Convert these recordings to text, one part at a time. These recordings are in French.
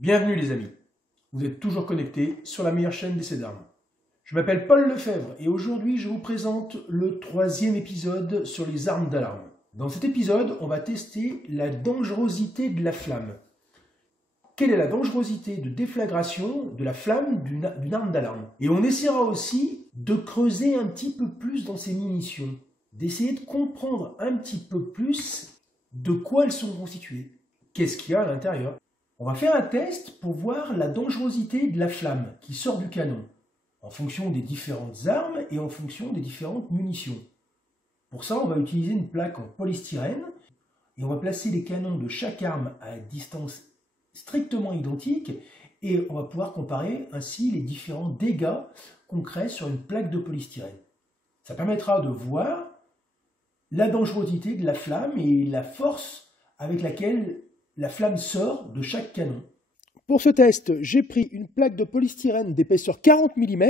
Bienvenue les amis, vous êtes toujours connectés sur la meilleure chaîne d'essais d'armes. Je m'appelle Paul Lefebvre et aujourd'hui je vous présente le 3e épisode sur les armes d'alarme. Dans cet épisode, on va tester la dangerosité de la flamme. Quelle est la dangerosité de déflagration de la flamme d'une arme d'alarme? Et on essaiera aussi de creuser un petit peu plus dans ces munitions, d'essayer de comprendre un petit peu plus de quoi elles sont constituées. Qu'est-ce qu'il y a à l'intérieur? On va faire un test pour voir la dangerosité de la flamme qui sort du canon, en fonction des différentes armes et en fonction des différentes munitions. Pour ça, on va utiliser une plaque en polystyrène et on va placer les canons de chaque arme à distance strictement identique et on va pouvoir comparer ainsi les différents dégâts qu'on crée sur une plaque de polystyrène. Ça permettra de voir la dangerosité de la flamme et la force avec laquelle la flamme sort de chaque canon. Pour ce test, j'ai pris une plaque de polystyrène d'épaisseur 40 mm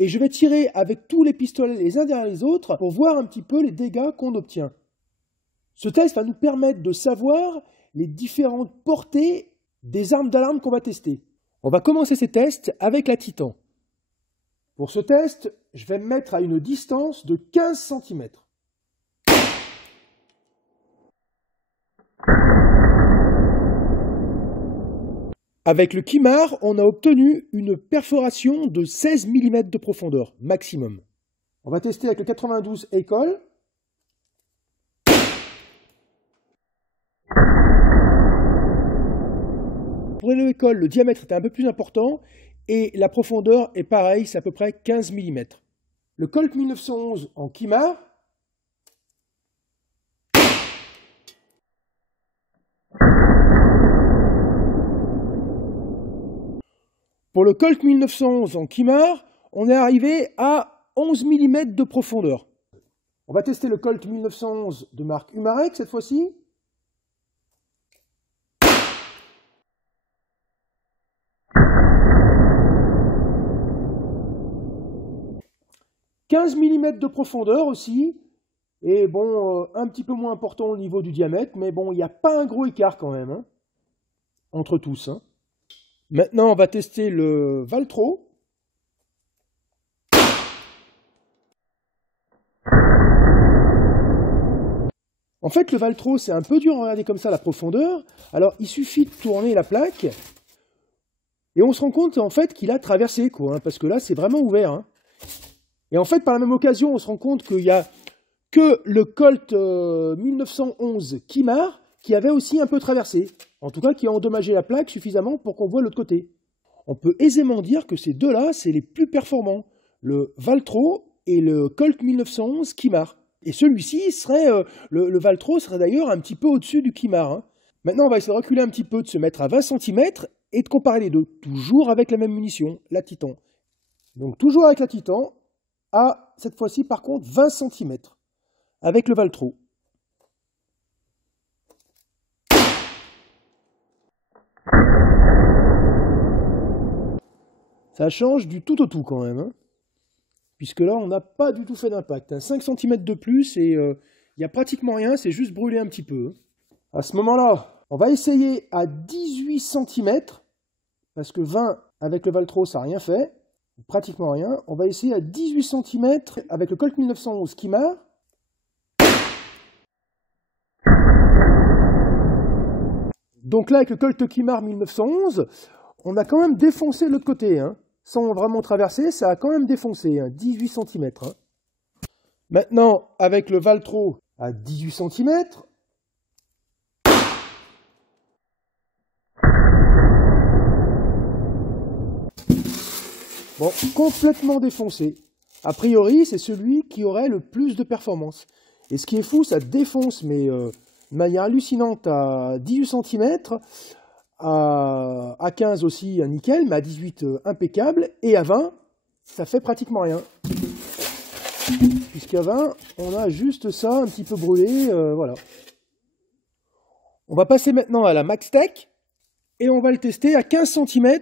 et je vais tirer avec tous les pistolets les uns derrière les autres pour voir un petit peu les dégâts qu'on obtient. Ce test va nous permettre de savoir les différentes portées des armes d'alarme qu'on va tester. On va commencer ces tests avec la Titan. Pour ce test, je vais me mettre à une distance de 15 cm. Avec le Kimar, on a obtenu une perforation de 16 mm de profondeur, maximum. On va tester avec le 92 École. Pour le École, le diamètre est un peu plus important et la profondeur est pareil, c'est à peu près 15 mm. Le Colt 1911 en Kimar. Pour le Colt 1911 en Kimar, on est arrivé à 11 mm de profondeur. On va tester le Colt 1911 de marque Umarek cette fois-ci. « 15 mm de profondeur aussi, et bon, un petit peu moins important au niveau du diamètre, mais bon, il n'y a pas un gros écart quand même, hein, entre tous. Hein. Maintenant, on va tester le Valtro. En fait, le Valtro, c'est un peu dur à regarder comme ça la profondeur. Alors, il suffit de tourner la plaque et on se rend compte en fait qu'il a traversé, quoi, hein, parce que là, c'est vraiment ouvert. Hein. Et en fait, par la même occasion, on se rend compte qu'il n'y a que le Colt 1911 Kimar qui avait aussi un peu traversé. En tout cas, qui a endommagé la plaque suffisamment pour qu'on voit l'autre côté. On peut aisément dire que ces deux-là, c'est les plus performants. Le Valtro et le Colt 1911 Kimar. Et celui-ci serait, le Valtro serait d'ailleurs un petit peu au-dessus du Kimar. Hein. Maintenant, on va essayer de reculer un petit peu, de se mettre à 20 cm et de comparer les deux. Toujours avec la même munition, la Titan. Donc toujours avec la Titan, à cette fois-ci par contre 20 cm. Avec le Valtro. Ça change du tout au tout quand même, hein, puisque là on n'a pas du tout fait d'impact. Hein. 5 cm de plus et il n'y a pratiquement rien, c'est juste brûlé un petit peu. À ce moment-là, on va essayer à 18 cm, parce que 20 avec le Valtro ça n'a rien fait, pratiquement rien. On va essayer à 18 cm avec le Colt 1911 Kimar. Donc là avec le Colt Kimar 1911, on a quand même défoncé l'autre côté, hein. Sans vraiment traverser, ça a quand même défoncé, hein, 18 cm. Hein. Maintenant, avec le Valtro à 18 cm, bon, complètement défoncé. A priori, c'est celui qui aurait le plus de performance. Et ce qui est fou, ça défonce, mais de manière hallucinante à 18 cm, à 15 aussi nickel, mais à 18 impeccable, et à 20 ça fait pratiquement rien, puisqu'à 20 on a juste ça un petit peu brûlé, voilà. On va passer maintenant à la Maxtech et on va le tester à 15 cm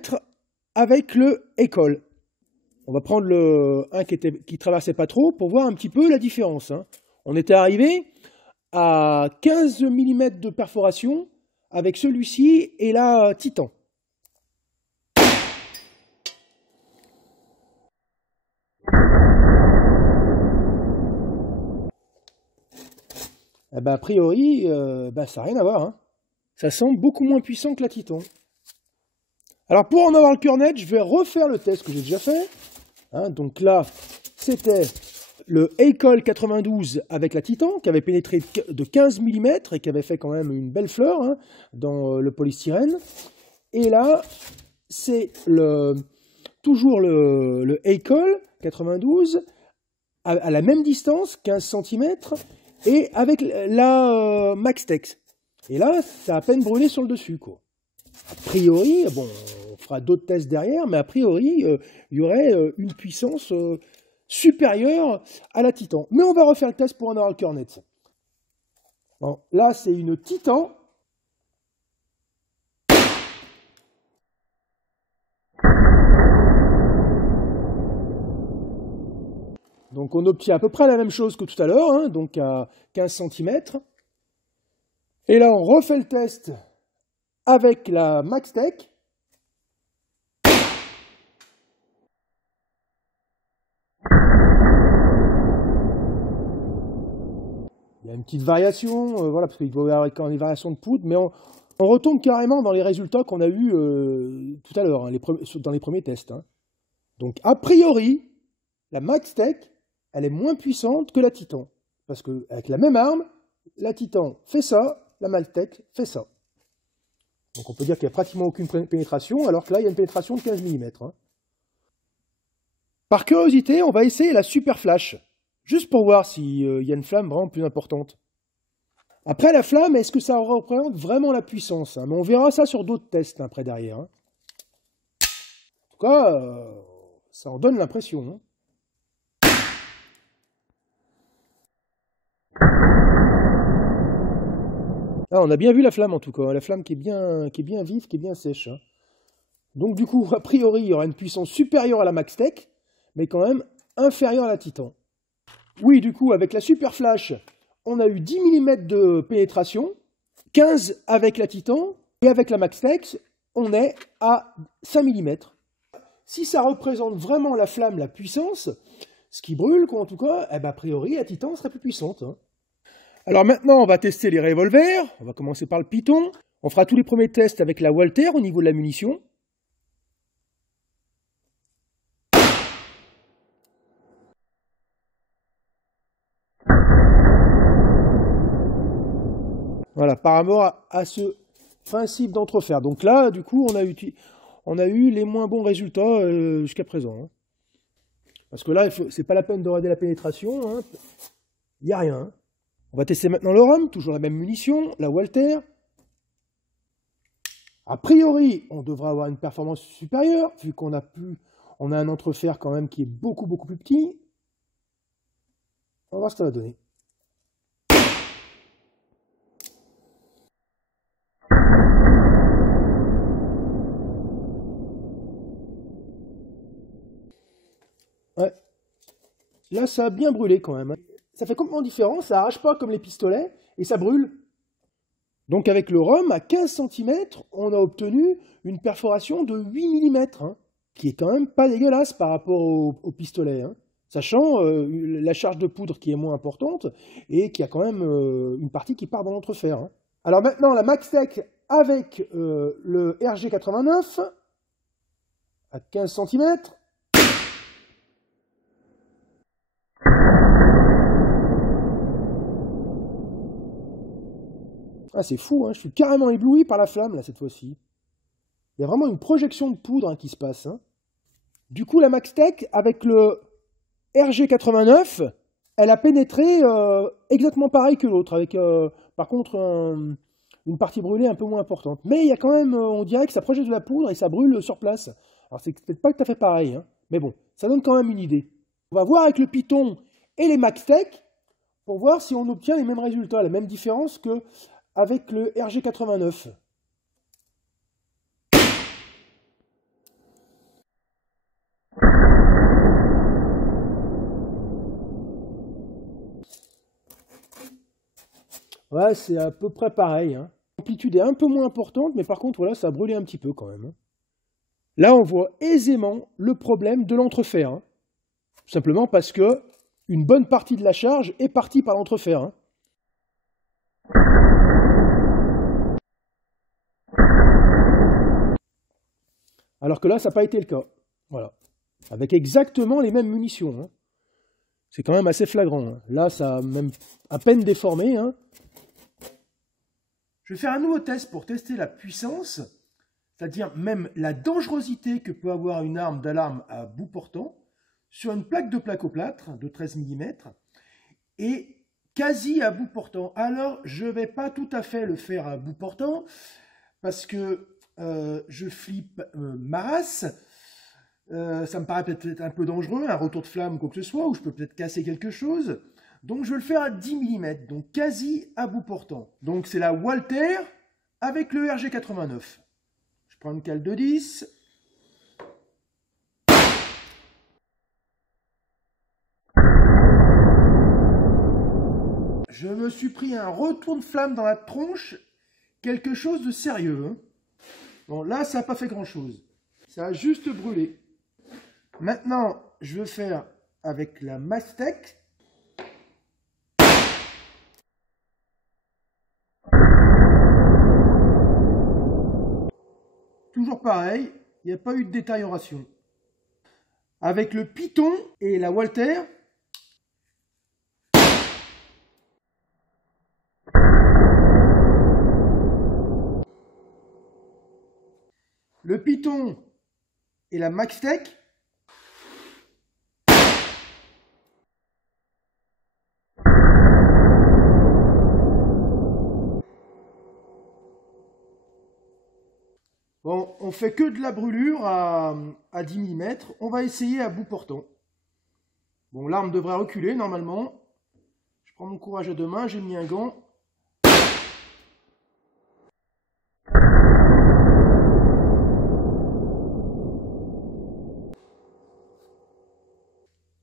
avec le École. On va prendre le 1 qui traversait pas trop pour voir un petit peu la différence, hein. On était arrivé à 15 mm de perforation avec celui-ci et la Titan. Eh ben, a priori, ça n'a rien à voir, hein. Ça semble beaucoup moins puissant que la Titan. Alors pour en avoir le cœur net, je vais refaire le test que j'ai déjà fait. Hein, donc là, c'était le Eicol 92 avec la Titan, qui avait pénétré de 15 mm et qui avait fait quand même une belle fleur, hein, dans le polystyrène. Et là, c'est toujours le Eicol 92 à la même distance, 15 cm, et avec la Maxtex. Et là, ça a à peine brûlé sur le dessus, quoi. A priori, bon, on fera d'autres tests derrière, mais a priori, il y aurait une puissance supérieure à la Titan. Mais on va refaire le test pour en avoir le cœur net. Bon, là, c'est une Titan. Donc on obtient à peu près la même chose que tout à l'heure, hein, donc à 15 cm. Et là, on refait le test avec la Maxtec. Il y a une petite variation, voilà, parce qu'il va y avoir quand même des variations de poudre, mais on retombe carrément dans les résultats qu'on a eus tout à l'heure, hein, dans les premiers tests. Hein. Donc a priori, la Maxtec, elle est moins puissante que la Titan. Parce qu'avec la même arme, la Titan fait ça, la Maxtec fait ça. Donc on peut dire qu'il n'y a pratiquement aucune pénétration, alors que là, il y a une pénétration de 15 mm. Hein. Par curiosité, on va essayer la Super Flash, juste pour voir s'il y a une flamme vraiment plus importante. Après la flamme, est-ce que ça représente vraiment la puissance, hein? Mais on verra ça sur d'autres tests hein, après derrière. Hein. En tout cas, ça en donne l'impression. Hein. Ah, on a bien vu la flamme en tout cas, la flamme qui est bien vive, qui est bien sèche. Hein. Donc du coup, a priori, il y aura une puissance supérieure à la Maxtec, mais quand même inférieure à la Titan. Oui, du coup, avec la Super Flash, on a eu 10 mm de pénétration, 15 avec la Titan, et avec la Maxtec, on est à 5 mm. Si ça représente vraiment la flamme, la puissance, ce qui brûle, quoi, en tout cas, eh ben, a priori, la Titan serait plus puissante. Hein. Alors maintenant, on va tester les revolvers. On va commencer par le Python. On fera tous les premiers tests avec la Walther au niveau de la munition. Voilà, par rapport à ce principe d'entrefer. Donc là, du coup, on a eu les moins bons résultats jusqu'à présent. Hein. Parce que là, c'est pas la peine de regarder la pénétration. Hein. Il n'y a rien. Hein. On va tester maintenant le rhum, toujours la même munition, la Walther. A priori, on devrait avoir une performance supérieure, vu qu'on a un entrefer quand même qui est beaucoup plus petit. On va voir ce que ça va donner. Ouais. Là, ça a bien brûlé quand même. Ça fait complètement différent, ça arrache pas comme les pistolets, et ça brûle. Donc avec le rhum, à 15 cm, on a obtenu une perforation de 8 mm, hein, qui est quand même pas dégueulasse par rapport au pistolet. Hein, sachant la charge de poudre qui est moins importante, et qui a quand même une partie qui part dans l'entrefer. Hein. Alors maintenant, la Maxtec avec le RG89, à 15 cm. Ah, c'est fou, hein, je suis carrément ébloui par la flamme, là, cette fois-ci. Il y a vraiment une projection de poudre hein, qui se passe. Hein. Du coup, la Maxtec, avec le RG89, elle a pénétré exactement pareil que l'autre, avec par contre une partie brûlée un peu moins importante. Mais il y a quand même, on dirait que ça projette de la poudre et ça brûle sur place. Alors c'est peut-être pas tout à fait pareil, hein, mais bon, ça donne quand même une idée. On va voir avec le Python et les Maxtec pour voir si on obtient les mêmes résultats, la même différence que avec le RG89. Ouais, c'est à peu près pareil. Hein. L'amplitude est un peu moins importante, mais par contre, voilà, ça a brûlé un petit peu quand même. Hein. Là, on voit aisément le problème de l'entrefer. Hein. Tout simplement parce que une bonne partie de la charge est partie par l'entrefer. Hein. Alors que là, ça n'a pas été le cas. Voilà. Avec exactement les mêmes munitions. Hein. C'est quand même assez flagrant. Hein. Là, ça a même à peine déformé. Hein. Je vais faire un nouveau test pour tester la puissance, c'est-à-dire même la dangerosité que peut avoir une arme d'alarme à bout portant, sur une plaque de placoplâtre de 13 mm et quasi à bout portant. Alors, je ne vais pas tout à fait le faire à bout portant parce que je flippe ma race. Ça me paraît peut-être un peu dangereux, un retour de flamme ou quoi que ce soit, ou je peux peut-être casser quelque chose. Donc je vais le faire à 10 mm, donc quasi à bout portant. Donc c'est la Walther avec le RG89. Je prends une cale de 10. Je me suis pris un retour de flamme dans la tronche, quelque chose de sérieux. Hein. Bon, là, ça n'a pas fait grand-chose. Ça a juste brûlé. Maintenant, je vais faire avec la Mastec. Toujours pareil, il n'y a pas eu de détérioration. Avec le Python et la Walther, le Python et la Maxtec, bon, on fait que de la brûlure à 10 mm. On va essayer à bout portant. Bon, l'arme devrait reculer normalement. Je prends mon courage à deux mains, j'ai mis un gant.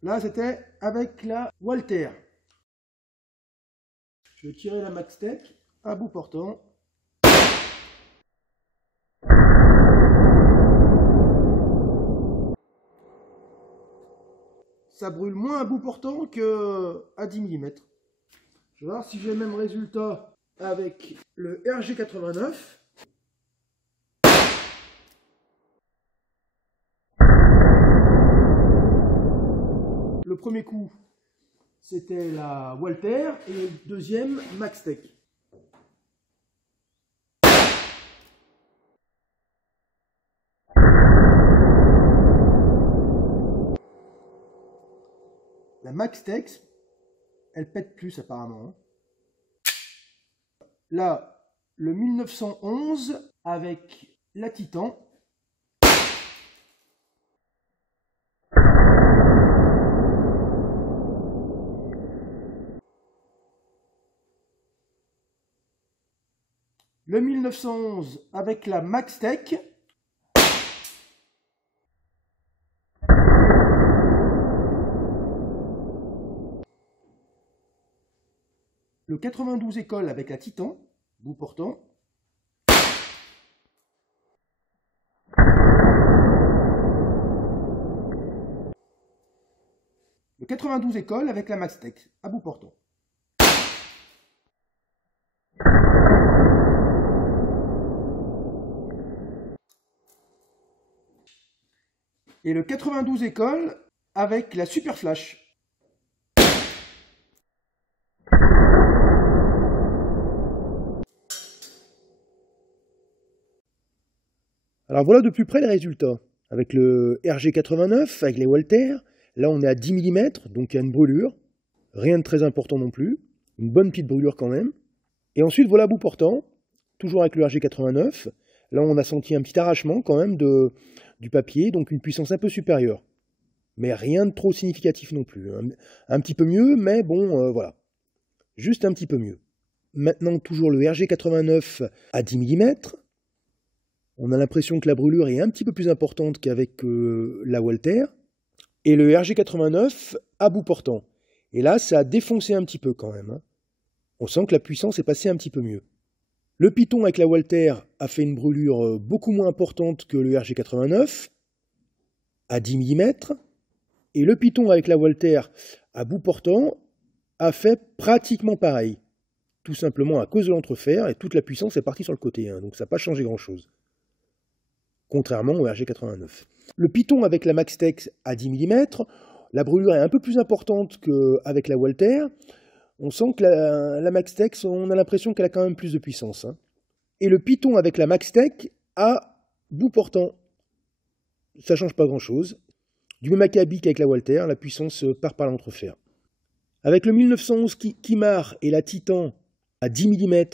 Là, c'était avec la Walther. Je vais tirer la Maxtec à bout portant. Ça brûle moins à bout portant qu'à 10 mm. Je vais voir si j'ai le même résultat avec le RG89. Le premier coup, c'était la Walther et le deuxième, Maxtec. La Maxtec, elle pète plus apparemment. Là, le 1911 avec la Titan. Le 1911 avec la Maxtec. Le 92 école avec la Titan, bout portant. Le 92 école avec la Maxtec, à bout portant. Et le 92 école avec la Super Flash. Alors voilà de plus près les résultats. Avec le RG89, avec les Walther, là on est à 10 mm, donc il y a une brûlure. Rien de très important non plus. Une bonne petite brûlure quand même. Et ensuite voilà à bout portant, toujours avec le RG89. Là on a senti un petit arrachement quand même du papier, donc une puissance un peu supérieure. Mais rien de trop significatif non plus. Un petit peu mieux, mais bon, voilà. Juste un petit peu mieux. Maintenant toujours le RG89 à 10 mm. On a l'impression que la brûlure est un petit peu plus importante qu'avec la Walther. Et le RG89 à bout portant. Et là, ça a défoncé un petit peu quand même. Hein. On sent que la puissance est passée un petit peu mieux. Le Python avec la Walther a fait une brûlure beaucoup moins importante que le RG89, à 10 mm. Et le Python avec la Walther à bout portant a fait pratiquement pareil. Tout simplement à cause de l'entrefer, et toute la puissance est partie sur le côté. Hein, donc ça n'a pas changé grand-chose. contrairement au RG89. Le Python avec la Maxtex à 10 mm, la brûlure est un peu plus importante qu'avec la Walther. On sent que la Maxtex, on a l'impression qu'elle a quand même plus de puissance. Hein. Et le Python avec la Maxtex à bout portant. Ça ne change pas grand-chose. Du même acabit qu'avec la Walther, la puissance part par l'entrefer. Avec le 1911 Kimar et la Titan à 10 mm,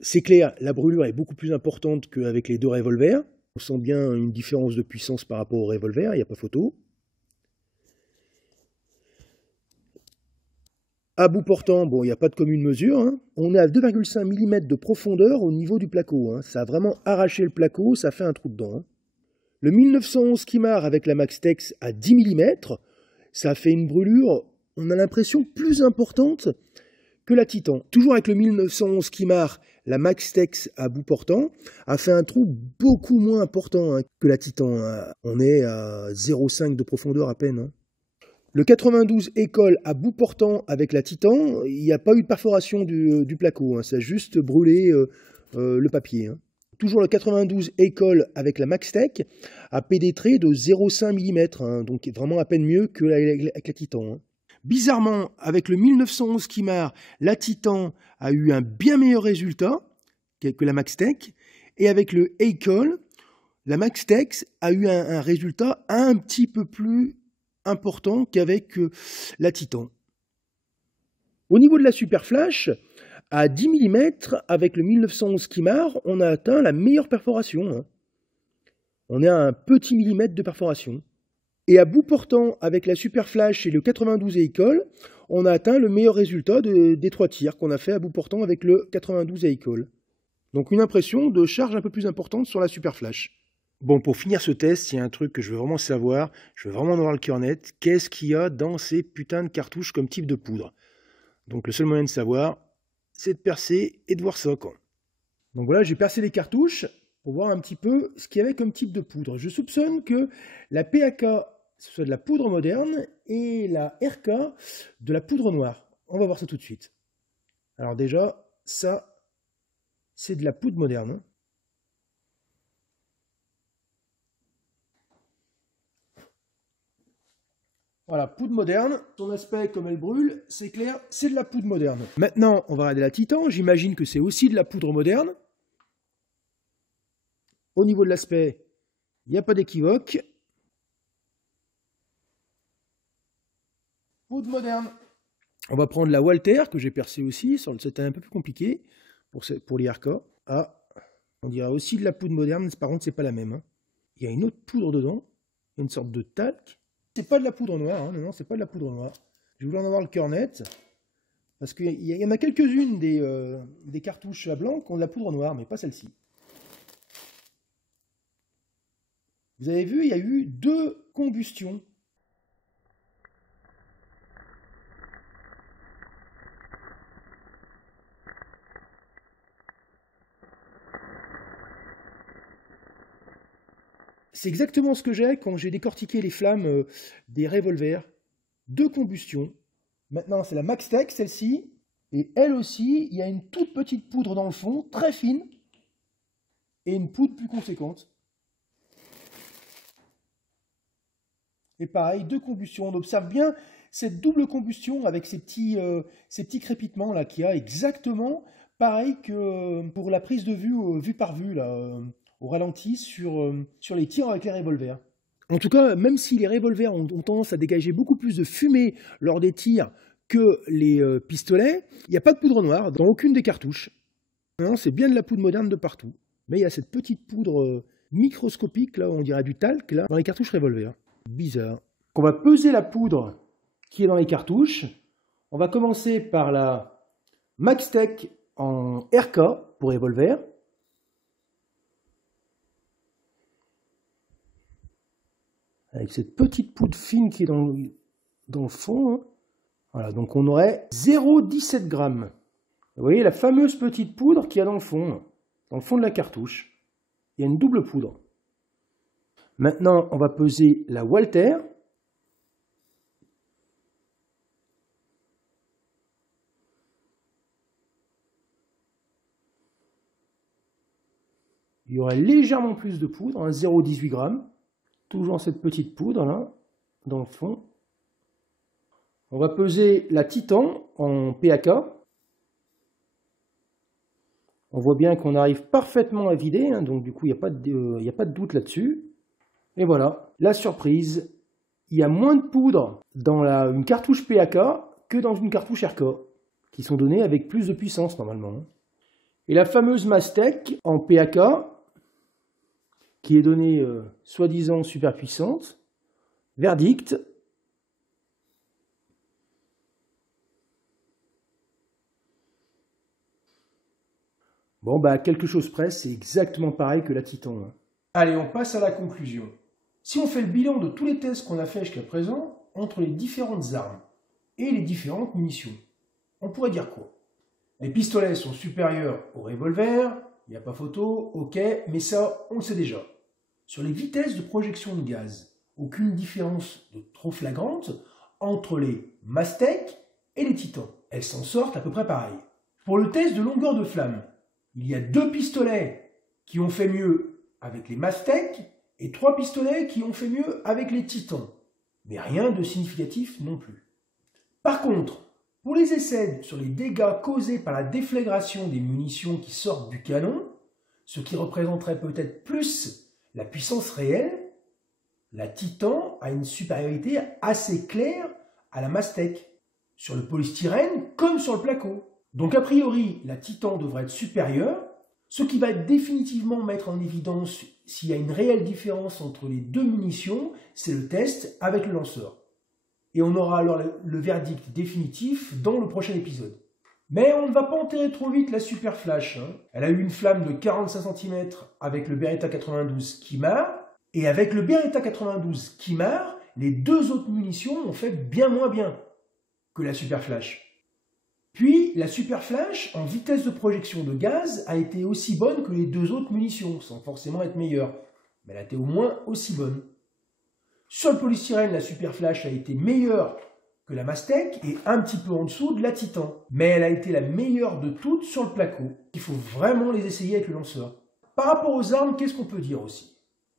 c'est clair, la brûlure est beaucoup plus importante qu'avec les deux revolvers. On sent bien une différence de puissance par rapport au revolver, il n'y a pas photo. À bout portant, bon, il n'y a pas de commune mesure. Hein. On est à 2,5 mm de profondeur au niveau du placo. Hein. Ça a vraiment arraché le placo, ça fait un trou dedans. Hein. Le 1911 Kimar avec la Maxtex à 10 mm, ça a fait une brûlure, on a l'impression, plus importante que la Titan. Toujours avec le 1911 Kimar, la Maxtex à bout portant a fait un trou beaucoup moins important hein, que la Titan. Hein. On est à 0,5 de profondeur à peine. Hein. Le 92 École à bout portant avec la Titan, il n'y a pas eu de perforation du placo. Hein. Ça a juste brûlé le papier. Hein. Toujours le 92 École avec la Maxtex a pénétré de 0,5 mm, hein, donc vraiment à peine mieux que avec la Titan. Hein. Bizarrement, avec le 1911 Kimar, la Titan a eu un bien meilleur résultat que la Maxtex, et avec le École, la Maxtex a eu un résultat un petit peu plus important qu'avec la Titan. Au niveau de la Super Flash, à 10 mm, avec le 1911 Kimar, on a atteint la meilleure perforation. Hein. On est à un petit millimètre de perforation. Et à bout portant, avec la Super Flash et le 92 École, on a atteint le meilleur résultat des 3 tirs qu'on a fait à bout portant avec le 92 École. Donc une impression de charge un peu plus importante sur la Super Flash. Bon, pour finir ce test, il y a un truc que je veux vraiment savoir, je veux vraiment avoir le cœur net, qu'est-ce qu'il y a dans ces putains de cartouches comme type de poudre? Donc le seul moyen de savoir, c'est de percer et de voir ça, quoi. Donc voilà, j'ai percé les cartouches pour voir un petit peu ce qu'il y avait comme type de poudre. Je soupçonne que la PAK, ce soit de la poudre moderne, et la RK, de la poudre noire. On va voir ça tout de suite. Alors déjà, ça, c'est de la poudre moderne. Hein. Voilà, poudre moderne. Son aspect, comme elle brûle, c'est clair, c'est de la poudre moderne. Maintenant, on va regarder la Titan. J'imagine que c'est aussi de la poudre moderne. Au niveau de l'aspect, il n'y a pas d'équivoque. Poudre moderne. On va prendre la Walther, que j'ai percée aussi. C'était un peu plus compliqué pour les RK. Ah, on dirait aussi de la poudre moderne, par contre, c'est pas la même. Hein. Il y a une autre poudre dedans. Il y a une sorte de talc. C'est pas de la poudre noire, hein. Non, c'est pas de la poudre noire. Je voulais en avoir le cœur net, parce qu'il y en a quelques-unes des cartouches à blanc qui ont de la poudre noire, mais pas celle-ci. Vous avez vu, il y a eu 2 combustions. C'est exactement ce que j'ai quand j'ai décortiqué les flammes des revolvers. 2 combustions. Maintenant, c'est la Maxtex, celle-ci. Et elle aussi, il y a une toute petite poudre dans le fond, très fine. Et une poudre plus conséquente. Et pareil, 2 combustions. On observe bien cette double combustion avec ces petits crépitements là qu'il y a exactement pareil que pour la prise de vue, vue par vue, là, au ralenti sur les tirs avec les revolvers. En tout cas, même si les revolvers ont tendance à dégager beaucoup plus de fumée lors des tirs que les pistolets, il n'y a pas de poudre noire dans aucune des cartouches. Non, c'est bien de la poudre moderne de partout. Mais il y a cette petite poudre microscopique, là, on dirait du talc, là, dans les cartouches revolver. Bizarre. On va peser la poudre qui est dans les cartouches. On va commencer par la Maxtex en RK pour revolver. Avec cette petite poudre fine qui est dans le fond. Hein. Voilà, donc on aurait 0,17 grammes. Vous voyez la fameuse petite poudre qu'il y a dans le fond de la cartouche. Il y a une double poudre. Maintenant, on va peser la Walther. Il y aurait légèrement plus de poudre, 0,18 g. Toujours cette petite poudre là, dans le fond. On va peser la Titan en PAK. On voit bien qu'on arrive parfaitement à vider, hein, donc du coup, il n'y a pas de doute là-dessus. Et voilà, la surprise, il y a moins de poudre dans une cartouche PAK que dans une cartouche RK, qui sont données avec plus de puissance normalement. Et la fameuse Mastec en PAK, qui est donnée soi-disant super puissante, verdict. Bon, bah, quelque chose près, c'est exactement pareil que la Titan. Hein. Allez, on passe à la conclusion. Si on fait le bilan de tous les tests qu'on a fait jusqu'à présent, entre les différentes armes et les différentes munitions, on pourrait dire quoi? Les pistolets sont supérieurs aux revolvers, il n'y a pas photo, ok, mais ça, on le sait déjà. Sur les vitesses de projection de gaz, aucune différence de trop flagrante entre les Mastec et les Titans. Elles s'en sortent à peu près pareil. Pour le test de longueur de flamme, il y a 2 pistolets qui ont fait mieux avec les Mastec et 3 pistolets qui ont fait mieux avec les Titans. Mais rien de significatif non plus. Par contre, pour les essais sur les dégâts causés par la déflagration des munitions qui sortent du canon, ce qui représenterait peut-être plus la puissance réelle, la Titan a une supériorité assez claire à la Mastec, sur le polystyrène comme sur le placo. Donc a priori, la Titan devrait être supérieure, ce qui va définitivement mettre en évidence s'il y a une réelle différence entre les deux munitions, c'est le test avec le lanceur. Et on aura alors le verdict définitif dans le prochain épisode. Mais on ne va pas enterrer trop vite la Super Flash. Hein. Elle a eu une flamme de 45 cm avec le Beretta 92 Kimar, et avec le Beretta 92 Kimar, les 2 autres munitions ont fait bien moins bien que la Super Flash. Puis, la Super Flash, en vitesse de projection de gaz, a été aussi bonne que les 2 autres munitions, sans forcément être meilleure. Mais elle a été au moins aussi bonne. Sur le polystyrène, la Super Flash a été meilleure que la Mastec et un petit peu en dessous de la Titan. Mais elle a été la meilleure de toutes sur le placo. Il faut vraiment les essayer avec le lanceur. Par rapport aux armes, qu'est-ce qu'on peut dire aussi?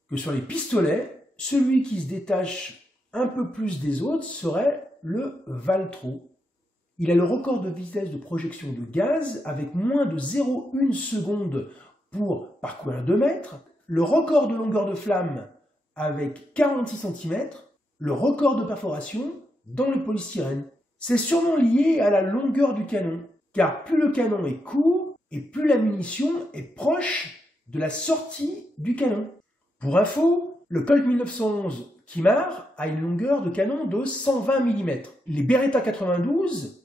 Que sur les pistolets, celui qui se détache un peu plus des autres serait le Valtro. Il a le record de vitesse de projection de gaz avec moins de 0,1 seconde pour parcourir 2 mètres, le record de longueur de flamme avec 46 cm, le record de perforation dans le polystyrène. C'est sûrement lié à la longueur du canon, car plus le canon est court et plus la munition est proche de la sortie du canon. Pour info, le Colt 1911 Kimar a une longueur de canon de 120 mm. Les Beretta 92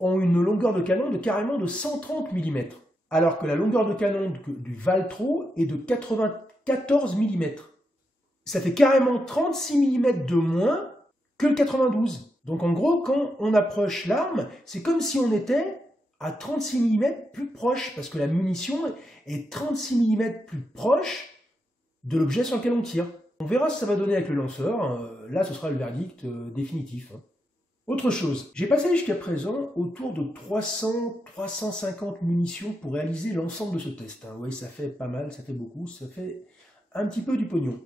ont une longueur de canon carrément de 130 mm, alors que la longueur de canon du Valtro est de 94 mm. Ça fait carrément 36 mm de moins que le 92. Donc en gros, quand on approche l'arme, c'est comme si on était à 36 mm plus proche, parce que la munition est 36 mm plus proche de l'objet sur lequel on tire. On verra ce que ça va donner avec le lanceur. Là, ce sera le verdict définitif. Autre chose, j'ai passé jusqu'à présent autour de 300-350 munitions pour réaliser l'ensemble de ce test. Oui, ça fait pas mal, ça fait beaucoup, ça fait un petit peu du pognon.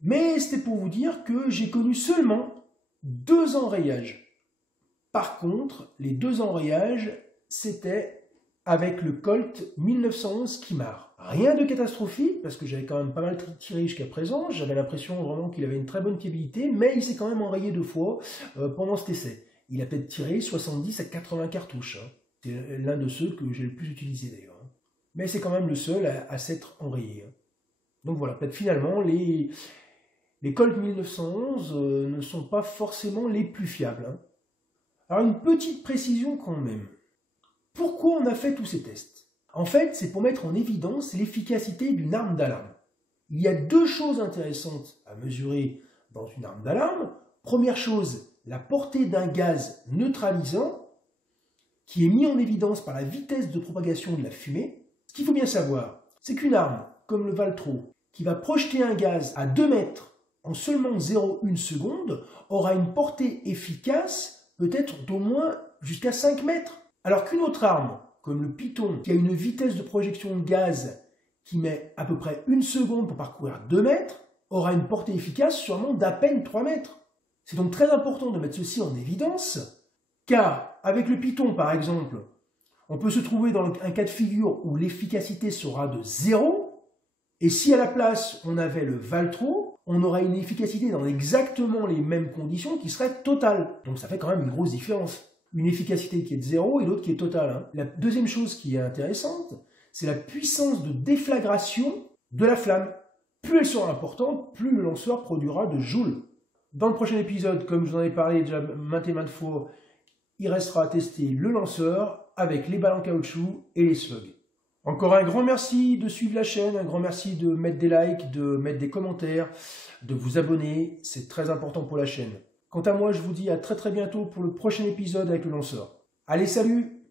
Mais c'était pour vous dire que j'ai connu seulement 2 enrayages. Par contre, les 2 enrayages, c'était avec le Colt 1911 Kimar. Rien de catastrophique, parce que j'avais quand même pas mal tiré jusqu'à présent. J'avais l'impression vraiment qu'il avait une très bonne fiabilité, mais il s'est quand même enrayé 2 fois pendant cet essai. Il a peut-être tiré 70 à 80 cartouches. Hein. C'est l'un de ceux que j'ai le plus utilisé d'ailleurs. Hein. Mais c'est quand même le seul à s'être enrayé. Hein. Donc voilà, peut-être finalement, les Colt 1911 ne sont pas forcément les plus fiables. Hein. Alors une petite précision quand même. Pourquoi on a fait tous ces tests? En fait, c'est pour mettre en évidence l'efficacité d'une arme d'alarme. Il y a 2 choses intéressantes à mesurer dans une arme d'alarme. Première chose, la portée d'un gaz neutralisant qui est mis en évidence par la vitesse de propagation de la fumée. Ce qu'il faut bien savoir, c'est qu'une arme, comme le Valtro, qui va projeter un gaz à 2 mètres en seulement 0,1 seconde, aura une portée efficace peut-être d'au moins jusqu'à 5 mètres. Alors qu'une autre arme, comme le Python, qui a une vitesse de projection de gaz qui met à peu près 1 seconde pour parcourir 2 mètres, aura une portée efficace sûrement d'à peine 3 mètres. C'est donc très important de mettre ceci en évidence, car avec le Python par exemple, on peut se trouver dans un cas de figure où l'efficacité sera de 0, et si à la place on avait le Valtro, on aurait une efficacité dans exactement les mêmes conditions qui serait totale. Donc ça fait quand même une grosse différence. Une efficacité qui est de 0 et l'autre qui est totale. Hein. La deuxième chose qui est intéressante, c'est la puissance de déflagration de la flamme. Plus elle sera importante, plus le lanceur produira de joules. Dans le prochain épisode, comme je vous en ai parlé déjà maintes et maintes fois, il restera à tester le lanceur avec les balles en caoutchouc et les slugs. Encore un grand merci de suivre la chaîne, un grand merci de mettre des likes, de mettre des commentaires, de vous abonner, c'est très important pour la chaîne. Quant à moi, je vous dis à très bientôt pour le prochain épisode avec le lanceur. Allez, salut!